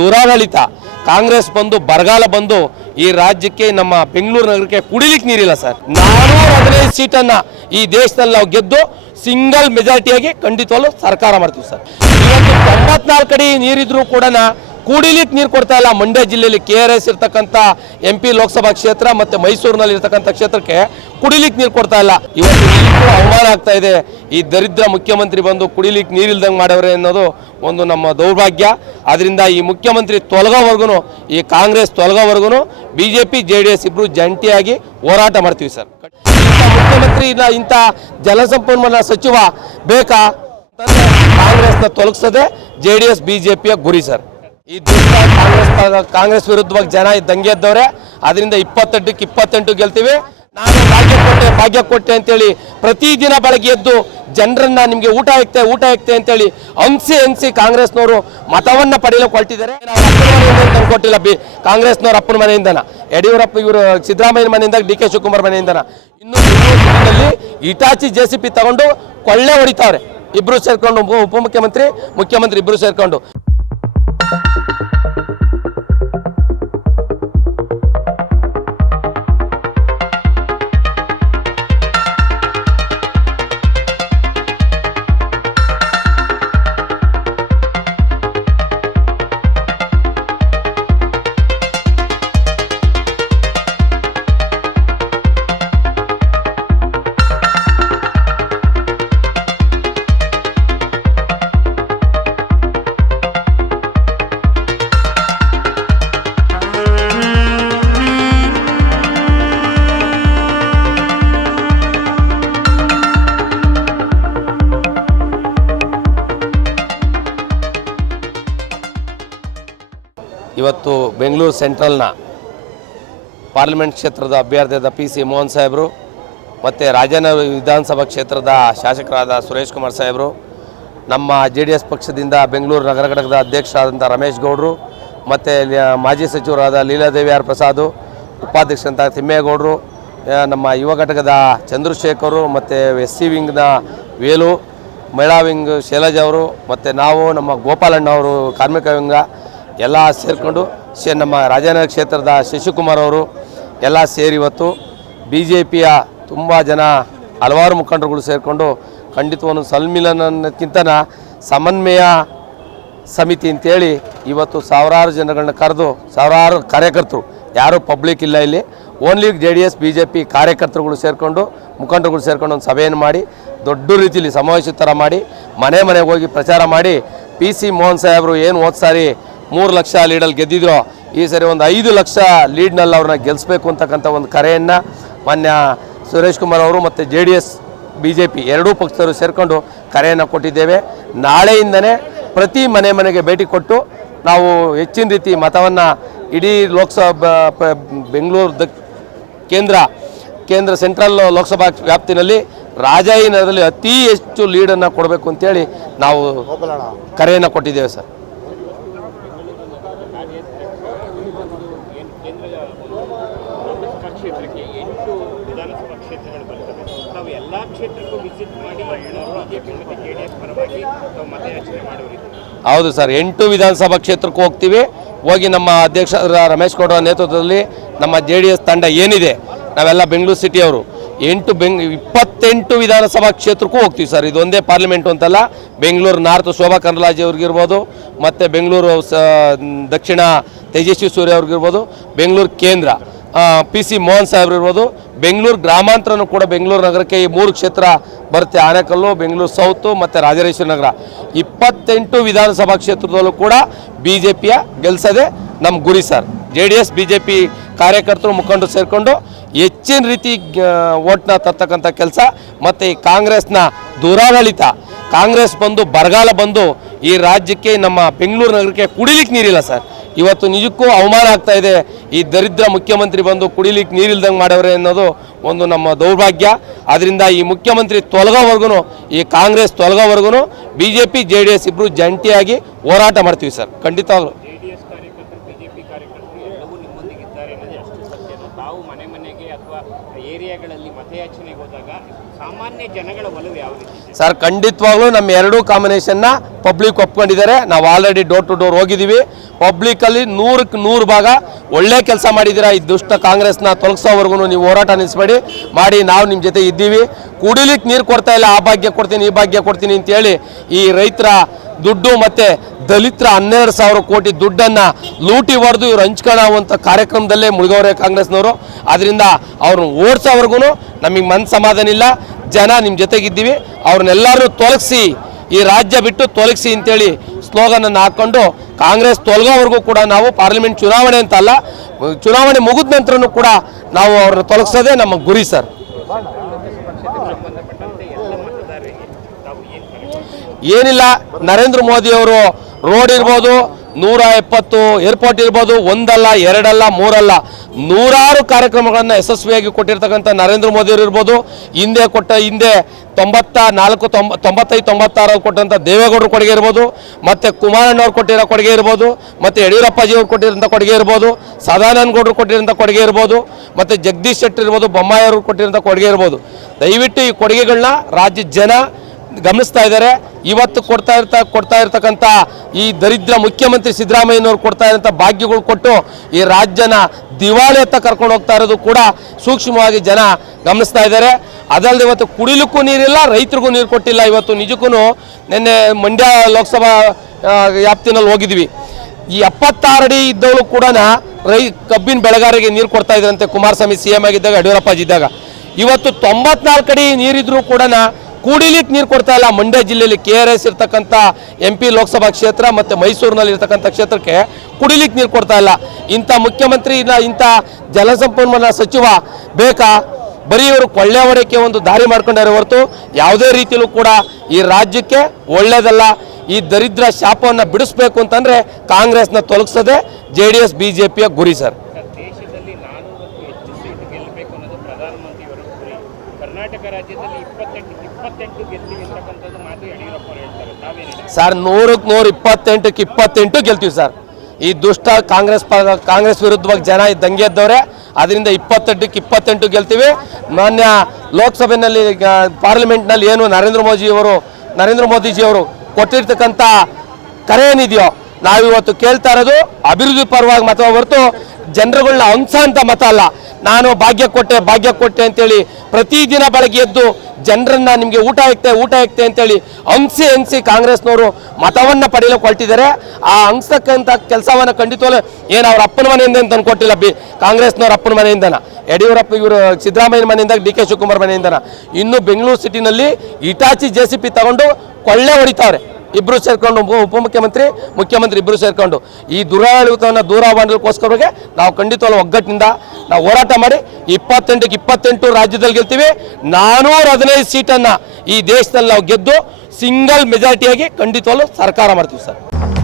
ದುರಾಡಳಿತ. ಕಾಂಗ್ರೆಸ್ ಬಂದು, ಬರಗಾಲ ಬಂದು ಈ ರಾಜ್ಯಕ್ಕೆ, ನಮ್ಮ ಬೆಂಗಳೂರು ನಗರಕ್ಕೆ ಕುಡಿಲಿಕ್ಕೆ ನೀರಿಲ್ಲ ಸರ್. ನಾನೂರ ಹದಿನೈದು ಸೀಟನ್ನು ಈ ದೇಶದಲ್ಲಿ ನಾವು ಗೆದ್ದು ಸಿಂಗಲ್ ಮೆಜಾರಿಟಿಯಾಗಿ ಖಂಡಿತವಾಗ್ಲೂ ಸರ್ಕಾರ ಮಾಡ್ತೀವಿ ಸರ್. ಇವತ್ತು ತೊಂಬತ್ನಾಲ್ಕು ಅಡಿ ನೀರಿದ್ರು ಕೂಡ ಕುಡಿಲಿಕ್ಕೆ ನೀರು ಕೊಡ್ತಾ ಇಲ್ಲ. ಮಂಡ್ಯ ಜಿಲ್ಲೆಯಲ್ಲಿ ಕೆ ಆರ್ ಎಸ್ ಇರ್ತಕ್ಕಂಥ ಎಂ ಪಿ ಲೋಕಸಭಾ ಕ್ಷೇತ್ರ ಮತ್ತೆ ಮೈಸೂರಿನಲ್ಲಿ ಇರ್ತಕ್ಕಂಥ ಕ್ಷೇತ್ರಕ್ಕೆ ಕುಡಿಲಿಕ್ಕೆ ನೀರು ಕೊಡ್ತಾ ಇಲ್ಲ. ಇವತ್ತು ಅವಮಾನ ಆಗ್ತಾ ಇದೆ. ಈ ದರಿದ್ರ ಮುಖ್ಯಮಂತ್ರಿ ಬಂದು ಕುಡಿಲಿಕ್ಕೆ ನೀರಿಲ್ದಂಗೆ ಮಾಡವ್ರೆ ಅನ್ನೋದು ಒಂದು ನಮ್ಮ ದೌರ್ಭಾಗ್ಯ. ಅದರಿಂದ ಈ ಮುಖ್ಯಮಂತ್ರಿ ತೊಲಗೋವರೆಗೂ ಈ Congress ತೊಲಗೋವರೆಗೂ B J P J D S ಇಬ್ಬರು ಜಂಟಿಯಾಗಿ ಹೋರಾಟ ಮಾಡ್ತೀವಿ ಸರ್. ಮುಖ್ಯಮಂತ್ರಿ ಇಲ್ಲ ಇಂಥ ಜಲಸಂಪನ್ಮೂಲ ಸಚಿವ ಬೇಕಾ? ಕಾಂಗ್ರೆಸ್ನ ತೊಲಗಿಸದೆ ಜೆ ಡಿ ಎಸ್ ಬಿಜೆಪಿಯ ಗುರಿ ಸರ್. ಈ ದೇಶ ಕಾಂಗ್ರೆಸ್ ಕಾಂಗ್ರೆಸ್ ವಿರುದ್ಧವಾಗಿ ಜನ ದಂಗೆ ಎದ್ದವ್ರೆ ಅದರಿಂದ ಇಪ್ಪತ್ತೆಂಟಕ್ಕೆ ಇಪ್ಪತ್ತೆಂಟು ಗೆಲ್ತೀವಿ. ನಾನು ಭಾಗ್ಯ ಕೊಟ್ಟೆ ಭಾಗ್ಯ ಕೊಟ್ಟೆ ಅಂತೇಳಿ ಪ್ರತಿದಿನ ಬೆಳಗ್ಗೆ ಎದ್ದು ಜನರನ್ನ ನಿಮಗೆ ಊಟ ಇಕ್ತೆ ಊಟ ಇಕ್ತೆ ಅಂತೇಳಿ ಹಂಸಿ ಹಂಸಿ ಕಾಂಗ್ರೆಸ್ನವರು ಮತವನ್ನ ಪಡೆಯಲು ತಂದು ಕೊಟ್ಟಿಲ್ಲ ಬಿ, ಕಾಂಗ್ರೆಸ್ನವ್ರ ಅಪ್ಪನ ಮನೆಯಿಂದನ. ಯಡಿಯೂರಪ್ಪ ಇವರು ಸಿದ್ದರಾಮಯ್ಯ ಮನೆಯಿಂದ ಡಿ ಕೆ ಶಿವಕುಮಾರ್ ಮನೆಯಿಂದನ. ಇನ್ನು ಇಟಾಚಿ ಜೆ ಸಿ ಪಿ ತಗೊಂಡು ಕೊಳ್ಳೆ ಹೊಡಿತಾವ್ರೆ. ಇಬ್ರು ಸೇರ್ಕೊಂಡು ಉಪ- ಉಪಮುಖ್ಯಮಂತ್ರಿ, ಮುಖ್ಯಮಂತ್ರಿ ಇಬ್ರು ಸೇರ್ಕೊಂಡು. ಇವತ್ತು ಬೆಂಗಳೂರು ಸೆಂಟ್ರಲ್ನ ಪಾರ್ಲಿಮೆಂಟ್ ಕ್ಷೇತ್ರದ ಅಭ್ಯರ್ಥಿಯಾದ ಪಿ ಸಿ ಮೋಹನ್ ಸಾಹೇಬರು ಮತ್ತು ರಾಜನಗರ ವಿಧಾನಸಭಾ ಕ್ಷೇತ್ರದ ಶಾಸಕರಾದ ಸುರೇಶ್ ಕುಮಾರ್ ಸಾಹೇಬರು, ನಮ್ಮ ಜೆ ಡಿ ಎಸ್ ಪಕ್ಷದಿಂದ ಬೆಂಗಳೂರು ನಗರ ಘಟಕದ ಅಧ್ಯಕ್ಷರಾದಂಥ ರಮೇಶ್ ಗೌಡರು, ಮತ್ತು ಮಾಜಿ ಸಚಿವರಾದ ಲೀಲಾದೇವಿ ಆರ್ ಪ್ರಸಾದು ಉಪಾಧ್ಯಕ್ಷರಂತ ತಿಮ್ಮೇಗೌಡರು ನಮ್ಮ ಯುವ ಘಟಕದ ಚಂದ್ರಶೇಖರು, ಮತ್ತು ಎಸ್ ಸಿ ವಿಂಗ್ನ ವೇಲು, ಮಹಿಳಾ ವಿಂಗ್ ಶೈಲಜಾ ಅವರು, ಮತ್ತು ನಾವು ನಮ್ಮ ಗೋಪಾಲಣ್ಣ ಅವರು ಕಾರ್ಮಿಕ ವಿಂಗ ಎಲ್ಲ ಸೇರಿಕೊಂಡು ಶೇ ನಮ್ಮ ರಾಜನಗರ ಕ್ಷೇತ್ರದ ಶಶಿಕುಮಾರ್ ಅವರು ಎಲ್ಲ ಸೇರಿ ಇವತ್ತು ಬಿ ಜೆ ಪಿಯ ತುಂಬ ಜನ ಹಲವಾರು ಮುಖಂಡರುಗಳು ಸೇರಿಕೊಂಡು ಖಂಡಿತವನ್ನು ಸಲ್ಮಿಲನಕ್ಕಿಂತನ ಸಮನ್ವಯ ಸಮಿತಿ ಅಂತೇಳಿ ಇವತ್ತು ಸಾವಿರಾರು ಜನಗಳನ್ನ ಕರೆದು, ಸಾವಿರಾರು ಕಾರ್ಯಕರ್ತರು, ಯಾರೂ ಪಬ್ಲಿಕ್ ಇಲ್ಲ ಇಲ್ಲಿ. Only J D S B J P ಕಾರ್ಯಕರ್ತರುಗಳು ಸೇರಿಕೊಂಡು, ಮುಖಂಡರುಗಳು ಸೇರಿಕೊಂಡು ಒಂದು ಸಭೆಯನ್ನು ಮಾಡಿ, ದೊಡ್ಡ ರೀತಿಯಲ್ಲಿ ಸಮಾವೇಶ ಥರ ಮಾಡಿ, ಮನೆ ಮನೆಗೆ ಹೋಗಿ ಪ್ರಚಾರ ಮಾಡಿ ಪಿ ಸಿ ಮೋಹನ್ ಸಾಹೇಬರು ಏನು ಹೋದ ಸಾರಿ ಮೂರು ಲಕ್ಷ ಲೀಡಲ್ಲಿ ಗೆದ್ದಿದ್ರು. ಈ ಸರಿ ಒಂದು ಐದು ಲಕ್ಷ ಲೀಡ್ನಲ್ಲಿ ಅವ್ರನ್ನ ಗೆಲ್ಲಿಸ್ಬೇಕು ಅಂತಕ್ಕಂಥ ಒಂದು ಕರೆಯನ್ನು ಮಾನ್ಯ ಸುರೇಶ್ ಕುಮಾರ್ ಅವರು ಮತ್ತು J D S B J P ಎರಡೂ ಪಕ್ಷದವರು ಸೇರಿಕೊಂಡು ಕರೆಯನ್ನು ಕೊಟ್ಟಿದ್ದೇವೆ. ನಾಳೆಯಿಂದನೇ ಪ್ರತಿ ಮನೆ ಮನೆಗೆ ಭೇಟಿ ಕೊಟ್ಟು ನಾವು ಹೆಚ್ಚಿನ ರೀತಿ ಮತವನ್ನು ಇಡೀ ಲೋಕಸಭಾ ಬೆಂಗಳೂರು ಕೇಂದ್ರ ಕೇಂದ್ರ ಸೆಂಟ್ರಲ್ ಲೋಕಸಭಾ ವ್ಯಾಪ್ತಿನಲ್ಲಿ ರಾಜಾಯಿನಗರದಲ್ಲಿ ಅತಿ ಹೆಚ್ಚು ಲೀಡನ್ನು ಕೊಡಬೇಕು ಅಂತೇಳಿ ನಾವು ಕರೆಯನ್ನು ಕೊಟ್ಟಿದ್ದೇವೆ ಸರ್ ಲೋಕಸಭಾ ಕ್ಷೇತ್ರಕ್ಕೆ ಎಂಟು ವಿಧಾನಸಭಾ ಕ್ಷೇತ್ರಗಳು ಬರ್ತವೆ ತಾವು ಎಲ್ಲ ಕ್ಷೇತ್ರಕ್ಕೂ ವಿಸಿಟ್ ಮಾಡಿ ಬಿಜೆಪಿ ಮತ್ತು ಕೆ ಡಿ ಎಸ್ ಪರವಾಗಿ ಮತಯಾಚನೆ ಮಾಡೋರಿದ್ದೀವಿ ಹೌದು ಸರ್, ಎಂಟು ವಿಧಾನಸಭಾ ಕ್ಷೇತ್ರಕ್ಕೂ ಹೋಗ್ತೀವಿ. ಹೋಗಿ ನಮ್ಮ ಅಧ್ಯಕ್ಷ ರಮೇಶ್ ಗೌಡ ನೇತೃತ್ವದಲ್ಲಿ ನಮ್ಮ ಜೆ ಡಿ ಎಸ್ ತಂಡ ಏನಿದೆ, ನಾವೆಲ್ಲ ಬೆಂಗಳೂರು ಸಿಟಿಯವರು, ಎಂಟು ಬೆಂಗ್, ಇಪ್ಪತ್ತೆಂಟು ವಿಧಾನಸಭಾ ಕ್ಷೇತ್ರಕ್ಕೂ ಹೋಗ್ತೀವಿ ಸರ್. ಇದೊಂದೇ ಪಾರ್ಲಿಮೆಂಟು ಅಂತಲ್ಲ, ಬೆಂಗಳೂರು ನಾರ್ತ್ ಶೋಭಾ ಕರಂದ್ಲಾಜೆ ಅವ್ರಿಗಿರ್ಬೋದು ಮತ್ತು ಬೆಂಗಳೂರು ದಕ್ಷಿಣ ತೇಜಸ್ವಿ ಸೂರ್ಯ ಅವ್ರಿಗಿರ್ಬೋದು ಬೆಂಗಳೂರು ಕೇಂದ್ರ. ಪಿ ಸಿ ಮೋಹನ್ ಸಾಹೇಬ್ರು ಇರ್ಬೋದು. ಬೆಂಗಳೂರು ಗ್ರಾಮಾಂತರನೂ ಕೂಡ ಬೆಂಗಳೂರು ನಗರಕ್ಕೆ ಈ ಮೂರು ಕ್ಷೇತ್ರ ಬರುತ್ತೆ. ಆನೇಕಲ್ಲು, ಬೆಂಗಳೂರು ಸೌತು ಮತ್ತು ರಾಜರಾಜೇಶ್ವರ ನಗರ. ಇಪ್ಪತ್ತೆಂಟು ವಿಧಾನಸಭಾ ಕ್ಷೇತ್ರದಲ್ಲೂ ಕೂಡ ಬಿ ಜೆ ಪಿಯ ಗೆಲ್ಸದೆ ನಮ್ಮ ಗುರಿ sir. J D S B J P ಕಾರ್ಯಕರ್ತರು ಮುಖಂಡರು ಸೇರಿಕೊಂಡು ಹೆಚ್ಚಿನ ರೀತಿ ಓಟ್ನ ತರ್ತಕ್ಕಂಥ ಕೆಲಸ. ಮತ್ತು ಈ ಕಾಂಗ್ರೆಸ್ನ ದುರಾಡಳಿತ. ಕಾಂಗ್ರೆಸ್ ಬಂದು, ಬರಗಾಲ ಬಂದು ಈ ರಾಜ್ಯಕ್ಕೆ, ನಮ್ಮ ಬೆಂಗಳೂರು ನಗರಕ್ಕೆ ಕುಡಿಲಿಕ್ಕೆ ನೀರಿಲ್ಲ ಸರ್. ಇವತ್ತು ನಿಜಕ್ಕೂ ಅವಮಾನ ಆಗ್ತಾ ಇದೆ. ಈ ದರಿದ್ರ ಮುಖ್ಯಮಂತ್ರಿ ಬಂದು ಕುಡಿಲಿಕ್ಕೆ ನೀರಿಲ್ದಂಗೆ ಮಾಡವ್ರೆ ಅನ್ನೋದು ಒಂದು ನಮ್ಮ ದೌರ್ಭಾಗ್ಯ. ಅದರಿಂದ ಈ ಮುಖ್ಯಮಂತ್ರಿ ತೊಲಗೋವರೆಗೂ ಈ Congress ತೊಲಗೋವರೆಗೂ B J P J D S ಇಬ್ಬರು ಜಂಟಿಯಾಗಿ ಹೋರಾಟ ಮಾಡ್ತೀವಿ ಸರ್. ಖಂಡಿತ ಏರಿಯಾಗಳಲ್ಲಿ ಮತಯಾಚನೆಗೆ ಹೋದಾಗ ಸರ್, ಖಂಡಿತವಾಗ್ಲೂ ನಮ್ಮ ಎರಡೂ ಕಾಂಬಿನೇಷನ್ನ ಪಬ್ಲಿಕ್ ಒಪ್ಕೊಂಡಿದ್ದಾರೆ. ನಾವು ಆಲ್ರೆಡಿ ಡೋರ್ ಟು ಡೋರ್ ಹೋಗಿದ್ದೀವಿ. ಪಬ್ಲಿಕ್ಕಲ್ಲಿ ನೂರಕ್ಕೆ ನೂರು ಭಾಗ ಒಳ್ಳೆ ಕೆಲಸ ಮಾಡಿದ್ದೀರಾ? ಈ ದುಷ್ಟ ಕಾಂಗ್ರೆಸ್ನ ತೊಲಗಿಸೋವರೆಗೂ ನೀವು ಹೋರಾಟ ನಿಲ್ಲಿಸ್ಬೇಡಿ ಮಾಡಿ ನಾವು ನಿಮ್ಮ ಜೊತೆ ಇದ್ದೀವಿ. ಕುಡಿಲಿಕ್ಕೆ ನೀರು ಕೊಡ್ತಾ ಇಲ್ಲ. ಆ ಭಾಗ್ಯ ಕೊಡ್ತೀನಿ, ಈ ಭಾಗ್ಯ ಕೊಡ್ತೀನಿ ಅಂತೇಳಿ ಈ ರೈತರ ದುಡ್ಡು ಮತ್ತು ದಲಿತರ ಹನ್ನೆರಡು ಸಾವಿರ ಕೋಟಿ ದುಡ್ಡನ್ನು ಲೂಟಿ ಹೊಡೆದು ಇವ್ರು ಹಂಚ್ಕೊಳ್ಳೋವಂಥ ಕಾರ್ಯಕ್ರಮದಲ್ಲೇ ಮುಳುಗವ್ರೆ ಕಾಂಗ್ರೆಸ್ನವರು. ಅದರಿಂದ ಅವ್ರನ್ನ ಓಡಿಸೋವರೆಗೂ ನಮಗೆ ಮನ್ ಸಮಾಧಾನ ಇಲ್ಲ. ಜನ ನಿಮ್ಮ ಜೊತೆಗಿದ್ದೀವಿ. ಅವ್ರನ್ನೆಲ್ಲರೂ ತೊಲಗಿಸಿ, ಈ ರಾಜ್ಯ ಬಿಟ್ಟು ತೊಲಗಿಸಿ ಅಂತೇಳಿ ಸ್ಲೋಗನನ್ನು ಹಾಕ್ಕೊಂಡು ಕಾಂಗ್ರೆಸ್ ತೊಲಗೋವರೆಗೂ ಕೂಡ ನಾವು ಪಾರ್ಲಿಮೆಂಟ್ ಚುನಾವಣೆ ಅಂತ ಅಲ್ಲ, ಚುನಾವಣೆ ಮುಗಿದ ನಂತರನೂ ಕೂಡ ನಾವು ಅವ್ರನ್ನ ತೊಲಗಿಸೋದೇ ನಮ್ಮ ಗುರಿ ಸರ್ ಸಂಬಂಧಪಟ್ಟಂತೆ ಎಲ್ಲ ಮತದಾರರಿಗೆ ತಾವು ಏನು ಕರೆ ಏನಿಲ್ಲ. ನರೇಂದ್ರ ಮೋದಿ ಅವರು ರೋಡ್ ಇರ್ಬೋದು, ನೂರ ಎಪ್ಪತ್ತು ಏರ್ಪೋರ್ಟ್ ಇರ್ಬೋದು, ಒಂದಲ್ಲ, ಎರಡಲ್ಲ, ಮೂರಲ್ಲ. ನೂರಾರು ಕಾರ್ಯಕ್ರಮಗಳನ್ನು ಯಶಸ್ವಿಯಾಗಿ ಕೊಟ್ಟಿರ್ತಕ್ಕಂಥ ನರೇಂದ್ರ ಮೋದಿ ಅವರು ಇರ್ಬೋದು. ಹಿಂದೆ ಕೊಟ್ಟ, ಹಿಂದೆ ತೊಂಬತ್ತ ನಾಲ್ಕು, ತೊಂಬ, ತೊಂಬತ್ತೈದು ತೊಂಬತ್ತಾರಲ್ಲಿ ಕೊಟ್ಟಂಥ ದೇವೇಗೌಡರು ಕೊಡುಗೆ ಇರ್ಬೋದು. ಮತ್ತು ಕುಮಾರಣ್ಣವ್ರು ಕೊಟ್ಟಿರೋ ಕೊಡುಗೆ ಇರ್ಬೋದು. ಮತ್ತು ಯಡಿಯೂರಪ್ಪಾಜಿಯವ್ರು ಕೊಟ್ಟಿರೋಂಥ ಕೊಡುಗೆ ಇರ್ಬೋದು. ಸದಾನಂದ ಗೌಡರು ಕೊಟ್ಟಿರೋಂಥ ಕೊಡುಗೆ ಇರ್ಬೋದು. ಮತ್ತು ಜಗದೀಶ್ ಶೆಟ್ಟಿ ಇರ್ಬೋದು, ಬೊಮ್ಮಾಯಿ ಅವರು ಕೊಟ್ಟಿರೋಂಥ ಕೊಡುಗೆ ಇರ್ಬೋದು. ದಯವಿಟ್ಟು ಈ ಕೊಡುಗೆಗಳನ್ನ ರಾಜ್ಯ ಜನ ಗಮನಿಸ್ತಾ ಇದ್ದಾರೆ. ಇವತ್ತು ಕೊಡ್ತಾ ಇರ್ತಾ, ಕೊಡ್ತಾ ಇರ್ತಕ್ಕಂಥ ಈ ದರಿದ್ರ ಮುಖ್ಯಮಂತ್ರಿ ಸಿದ್ದರಾಮಯ್ಯನವ್ರು ಕೊಡ್ತಾ ಇರೋಂಥ ಭಾಗ್ಯಗಳು ಕೊಟ್ಟು ಈ ರಾಜ್ಯನ ದಿವಾಳಿ ಅಂತ ಕರ್ಕೊಂಡು ಹೋಗ್ತಾ ಇರೋದು ಕೂಡ ಸೂಕ್ಷ್ಮವಾಗಿ ಜನ ಗಮನಿಸ್ತಾ ಇದ್ದಾರೆ. ಅದಲ್ಲದೆ ಇವತ್ತು ಕುಡಿಲಿಕ್ಕೂ ನೀರಿಲ್ಲ, ರೈತರಿಗೂ ನೀರು ಕೊಟ್ಟಿಲ್ಲ. ಇವತ್ತು ನಿಜಕ್ಕೂ ನಿನ್ನೆ ಮಂಡ್ಯ ಲೋಕಸಭಾ ವ್ಯಾಪ್ತಿನಲ್ಲಿ ಹೋಗಿದ್ವಿ. ಈ ಎಪ್ಪತ್ತಾರು ಅಡಿ ಇದ್ದವಳು ಕೂಡ ರೈ, ಕಬ್ಬಿನ ಬೆಳೆಗಾರರಿಗೆ ನೀರು ಕೊಡ್ತಾ ಇದ್ರಂತೆ. ಕುಮಾರಸ್ವಾಮಿ ಸಿ ಎಂ ಆಗಿದ್ದಾಗ, ಯಡಿಯೂರಪ್ಪಾಜಿ ಇದ್ದಾಗ. ಇವತ್ತು ತೊಂಬತ್ನಾಲ್ಕು ಅಡಿ ನೀರಿದ್ರೂ ಕೂಡ ಕುಡಿಲಿಕ್ಕೆ ನೀರು ಕೊಡ್ತಾ ಇಲ್ಲ. ಮಂಡ್ಯ ಜಿಲ್ಲೆಯಲ್ಲಿ ಕೆ ಆರ್ ಎಸ್ ಇರ್ತಕ್ಕಂಥ ಎಂ ಪಿ ಲೋಕಸಭಾ ಕ್ಷೇತ್ರ ಮತ್ತು ಮೈಸೂರಿನಲ್ಲಿ ಇರ್ತಕ್ಕಂಥ ಕ್ಷೇತ್ರಕ್ಕೆ ಕುಡಿಲಿಕ್ಕೆ ನೀರು ಕೊಡ್ತಾ ಇಲ್ಲ. ಇಂಥ ಮುಖ್ಯಮಂತ್ರಿ ಇಂಥ ಜಲಸಂಪನ್ಮೂಲ ಸಚಿವ ಬೇಕಾ? ಬರೀ ಇವರು ಕೊಳ್ಳೆ ಒಂದು ದಾರಿ ಮಾಡ್ಕೊಂಡಾರೆ ಹೊರತು ಯಾವುದೇ ರೀತಿಯಲ್ಲೂ ಕೂಡ ಈ ರಾಜ್ಯಕ್ಕೆ ಒಳ್ಳೆಯದಲ್ಲ ಈ ದರಿದ್ರ ಶಾಪವನ್ನು ಬಿಡಿಸ್ಬೇಕು ಅಂತಂದರೆ ಕಾಂಗ್ರೆಸ್ನ ತೊಲಗಿಸದೆ J D S B J ಪಿಯ ಗುರಿ ಸರ್. ಕರ್ನಾಟಕ ರಾಜ್ಯದಲ್ಲಿ ಸರ್ ನೂರಕ್ಕೆ ನೂರು ಇಪ್ಪತ್ತೆಂಟಕ್ಕೆ ಇಪ್ಪತ್ತೆಂಟು ಗೆಲ್ತೀವಿ ಸರ್. ಈ ದುಷ್ಟ ಕಾಂಗ್ರೆಸ್ ಪ- ಕಾಂಗ್ರೆಸ್ ವಿರುದ್ಧವಾಗಿ ಜನ ದಂಗೆ ಎದ್ದವ್ರೆ ಅದರಿಂದ ಇಪ್ಪತ್ತೆಂಟಕ್ಕೆ ಇಪ್ಪತ್ತೆಂಟು ಗೆಲ್ತೀವಿ. ಮಾನ್ಯ ಲೋಕಸಭೆಯಲ್ಲಿ ಪಾರ್ಲಿಮೆಂಟ್ನಲ್ಲಿ ಏನು ನರೇಂದ್ರ ಮೋದಿಯವರು ನರೇಂದ್ರ ಮೋದಿಜಿಯವರು ಕೊಟ್ಟಿರ್ತಕ್ಕಂಥ ಕರೆ ಏನಿದೆಯೋ, ನಾವಿವತ್ತು ಕೇಳ್ತಾ ಇರೋದು ಅಭಿವೃದ್ಧಿ ಪರವಾಗಿ ಮತ ಹೊರತು ಜನರುಗಳನ್ನ ಅಂಶ ಅಂತ ಮತ ಅಲ್ಲ. ನಾನು ಭಾಗ್ಯ ಕೊಟ್ಟೆ ಭಾಗ್ಯ ಕೊಟ್ಟೆ ಅಂತೇಳಿ ಪ್ರತಿದಿನ ಬೆಳಗ್ಗೆ ಎದ್ದು ಜನರನ್ನ ನಿಮಗೆ ಊಟ ಇಕ್ತೆ ಊಟ ಇಕ್ತೆ ಅಂತೇಳಿ ಹಂಸಿ ಹಂಸಿ ಕಾಂಗ್ರೆಸ್ನವರು ಮತವನ್ನು ಪಡೆಯಲಿಕ್ಕೆ ಹೊರಟಿದ್ದಾರೆ ಆ ಹಂಸಕ್ಕಂಥ ಕೆಲಸವನ್ನು ಖಂಡಿತವಲ್ಲ ಏನು ಅವ್ರ ಅಪ್ಪನ ಮನೆಯಿಂದ ಅಂತ ಅನ್ಕೊಟ್ಟಿಲ್ಲ ಬಿ ಕಾಂಗ್ರೆಸ್ನವ್ರ ಅಪ್ಪನ ಮನೆಯಿಂದನ. ಯಡಿಯೂರಪ್ಪ ಇವರು ಸಿದ್ದರಾಮಯ್ಯ ಮನೆಯಿಂದ ಡಿ ಕೆ ಶಿವಕುಮಾರ್ ಮನೆಯಿಂದನ. ಇನ್ನು ಬೆಂಗಳೂರು ಸಿಟಿನಲ್ಲಿ ಇಟಾಚಿ ಜೆ ಸಿ ಪಿ ತಗೊಂಡು ಕೊಳ್ಳೆ ಹೊಡಿತಾವ್ರೆ. ಇಬ್ಬರು ಸೇರ್ಕೊಂಡು ಉಪ- ಉಪಮುಖ್ಯಮಂತ್ರಿ, ಮುಖ್ಯಮಂತ್ರಿ ಇಬ್ಬರು ಸೇರ್ಕೊಂಡು. ಈ ದುರಾಡಳಿತವನ್ನು ದೂರ ಮಾಡೋದಕ್ಕೋಸ್ಕರವಾಗಿ ನಾವು ಖಂಡಿತವಾಗ್ಲೂ ಒಗ್ಗಟ್ಟಿನಿಂದ ನಾವು ಹೋರಾಟ ಮಾಡಿ ಇಪ್ಪತ್ತೆಂಟಕ್ಕೆ ಇಪ್ಪತ್ತೆಂಟು ರಾಜ್ಯದಲ್ಲಿ ಗೆಲ್ತೀವಿ. ನಾನೂರ ಹದಿನೈದು ಸೀಟನ್ನು ಈ ದೇಶದಲ್ಲಿ ನಾವು ಗೆದ್ದು ಸಿಂಗಲ್ ಮೆಜಾರಿಟಿಯಾಗಿ ಖಂಡಿತವಾಗ್ಲೂ ಸರ್ಕಾರ ಮಾಡ್ತೀವಿ ಸರ್.